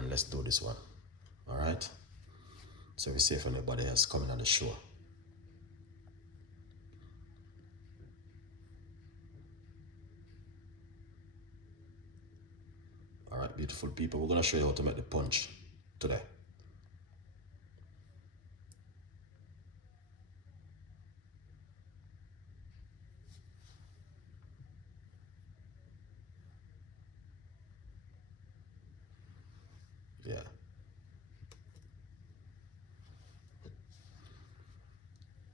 and let's do this one. All right. So we're safe from anybody else coming on the show. All right, beautiful people. We're gonna show you how to make the punch today. Yeah.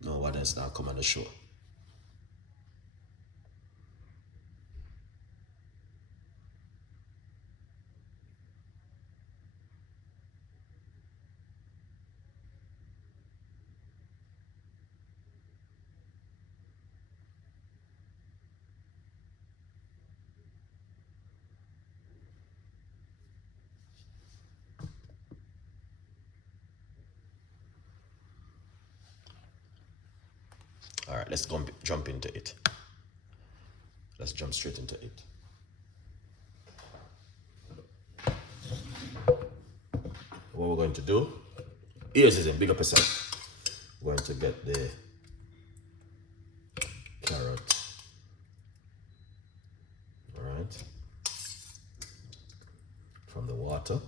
No one else now come on the show. All right, let's jump into it. Let's jump straight into it. What we're going to do, ears is in, big up yourself. We're going to get the carrot. All right. From the water.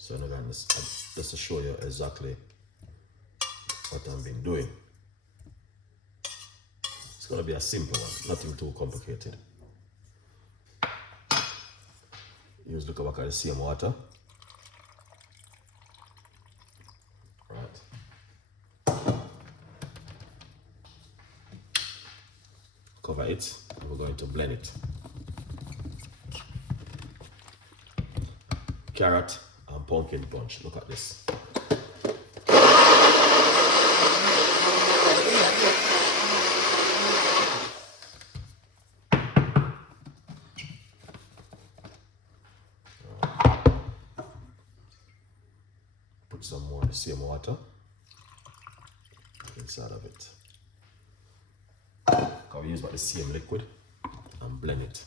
So again, just to show you exactly what I've been doing. It's gonna be a simple one, nothing too complicated. Use look back at the same water. Right. Cover it, and we're going to blend it. Carrot and pumpkin punch. Look at this. Put some more of the same water inside of it. Can we use about the same liquid and blend it.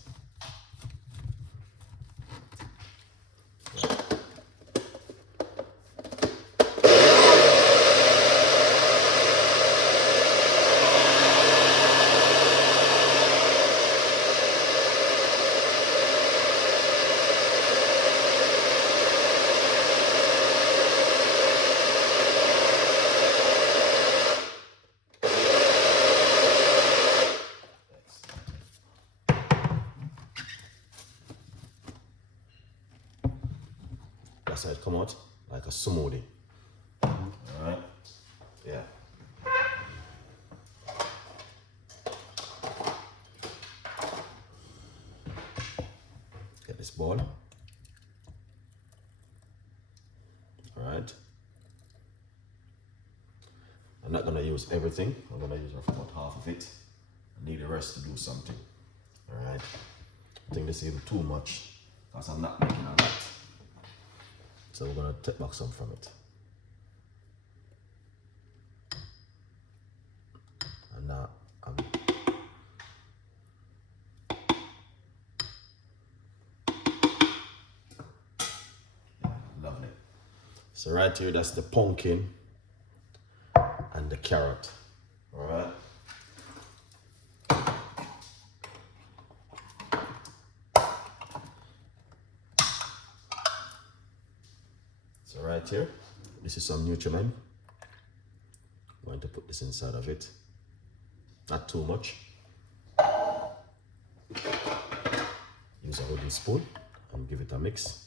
That's how it come out, like a smoothie. Alright? Yeah. Get this ball. Alright. I'm not gonna use everything. I'm gonna use about half of it. I need the rest to do something. Alright. I think this is even too much because I'm not making a lot. So we're gonna take back some from it. And now lovely. So right here, that's the pumpkin and the carrot. All right. So right here, this is some nutriment. I'm going to put this inside of it. Not too much. Use a wooden spoon and give it a mix.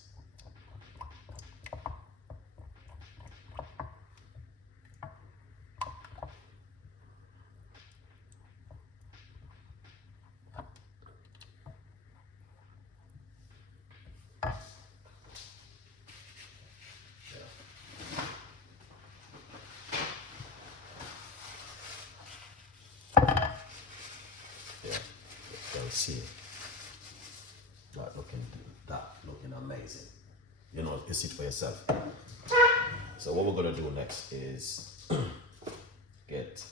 see that looking amazing. You know, you see it for yourself. So what we're gonna do next is get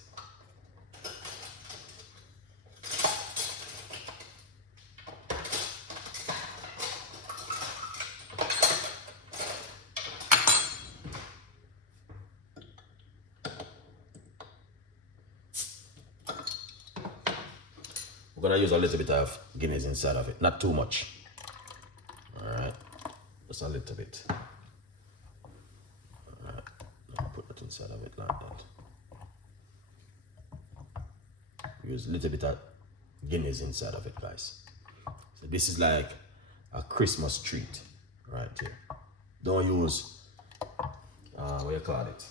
we're gonna use a little bit of Guinness inside of it, not too much. Alright, just a little bit. Alright, put that inside of it like that. Use a little bit of Guinness inside of it, guys. So this is like a Christmas treat right here. Don't use what you call it?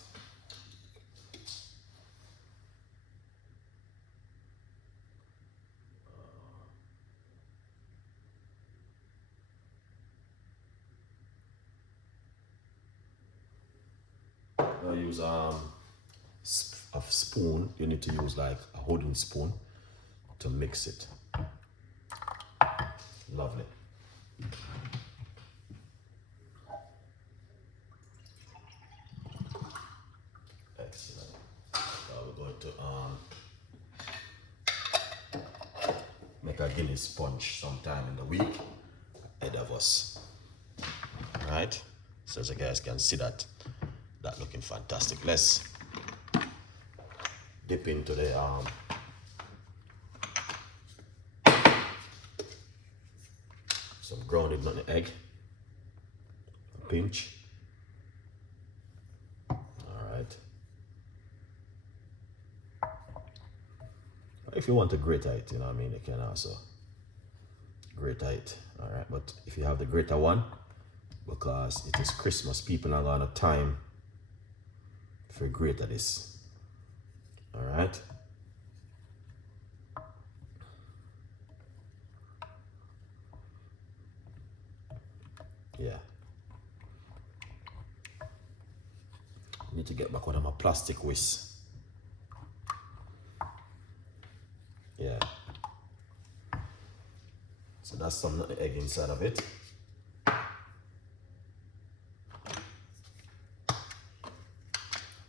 Don't use a spoon. You need to use like a wooden spoon to mix it. Lovely. Excellent. Now we're going to make a Guinness punch sometime in the week ahead of us. Alright? So as you guys can see that looking fantastic. Let's dip into the some grounded nutmeg egg, a pinch. All right. If you want to grate it, you know what I mean, you can also grate it. All right, but if you have the grater one, because it is Christmas, people are gonna time for grater this. All right. Yeah. Need to get back one of my plastic whisks. Yeah. So that's some egg inside of it.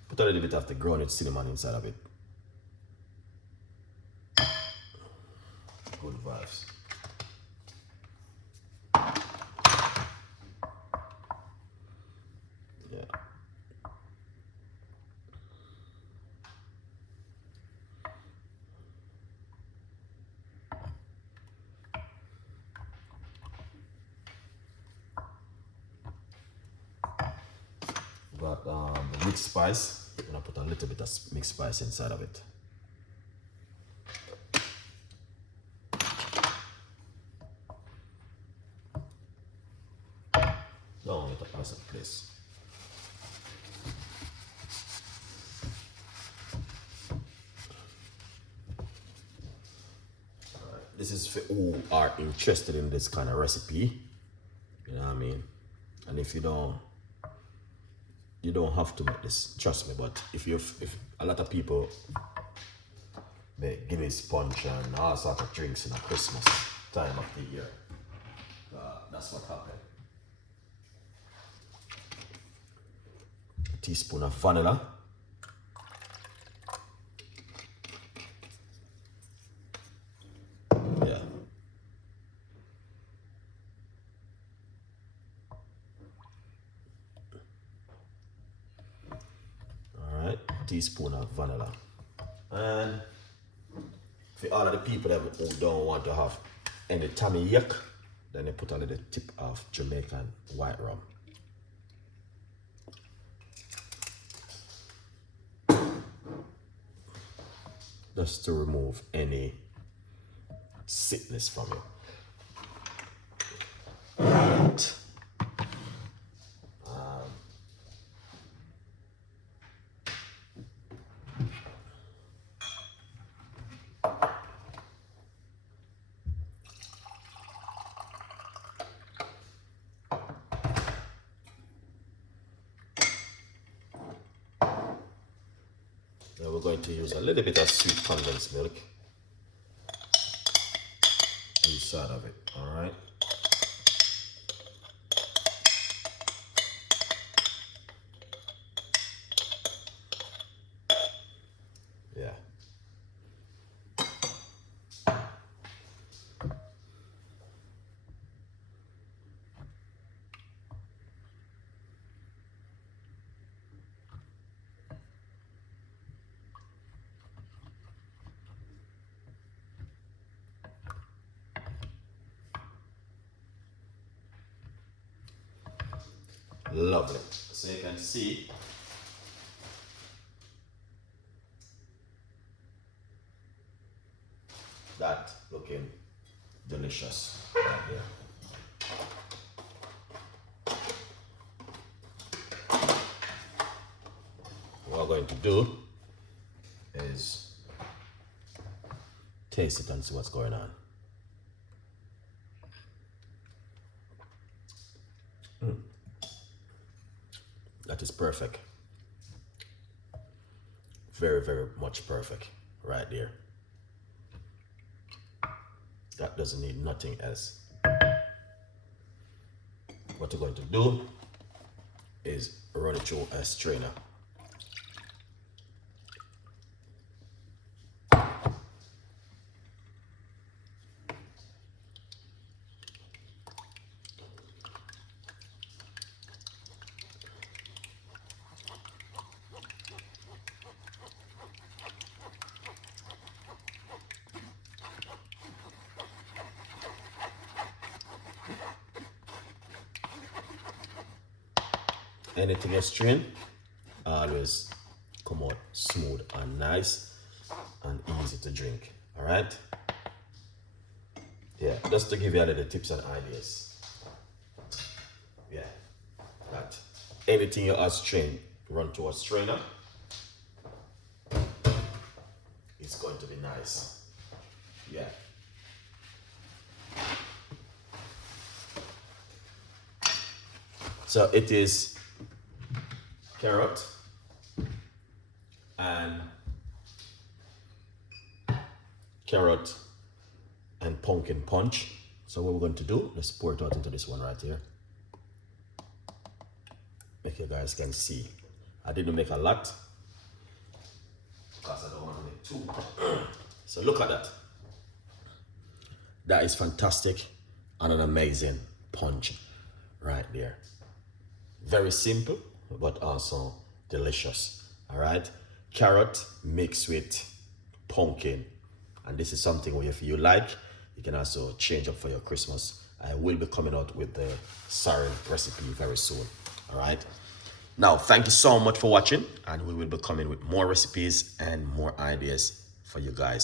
Put a little bit of the grounded cinnamon inside of it. Good vibes. Yeah. Got the mixed spice. I'm gonna put a little bit of mixed spice inside of it. Don't let it pass in place. Alright, this is for who are interested in this kind of recipe. You know what I mean? And if you don't have to make this, trust me. But if a lot of people make Guinness punch and all sorts of drinks in the Christmas time of the year, that's what happened. A teaspoon of vanilla. Yeah. Teaspoon of vanilla. And for all of the people who don't want to have any tummy yuck, then they put a little tip of Jamaican white rum. Just to remove any sickness from you. Right. Now we're going to use a little bit of sweet condensed milk. inside of it. All right. Yeah. Lovely. So you can see that looking delicious right there. What we're going to do is taste it and see what's going on. That is perfect. Very, very much perfect right there. That doesn't need nothing else. What we're going to do is run it through a strainer. Anything you strain always come out smooth and nice and easy to drink. All right. Yeah, just to give you a little tips and ideas. Yeah, that anything you are strain, run to a strainer. It's going to be nice. Yeah. So it is carrot and pumpkin punch. So what we're going to do, let's pour it out into this one right here. Make you guys can see. I didn't make a lot because I don't want to make too. So look at that. That is fantastic and an amazing punch right there. Very simple, but also delicious. All right. Carrot mixed with pumpkin. And this is something where if you like, you can also change up for your Christmas. I will be coming out with the sarin recipe very soon. All right. Now, thank you so much for watching, and we will be coming with more recipes and more ideas for you guys.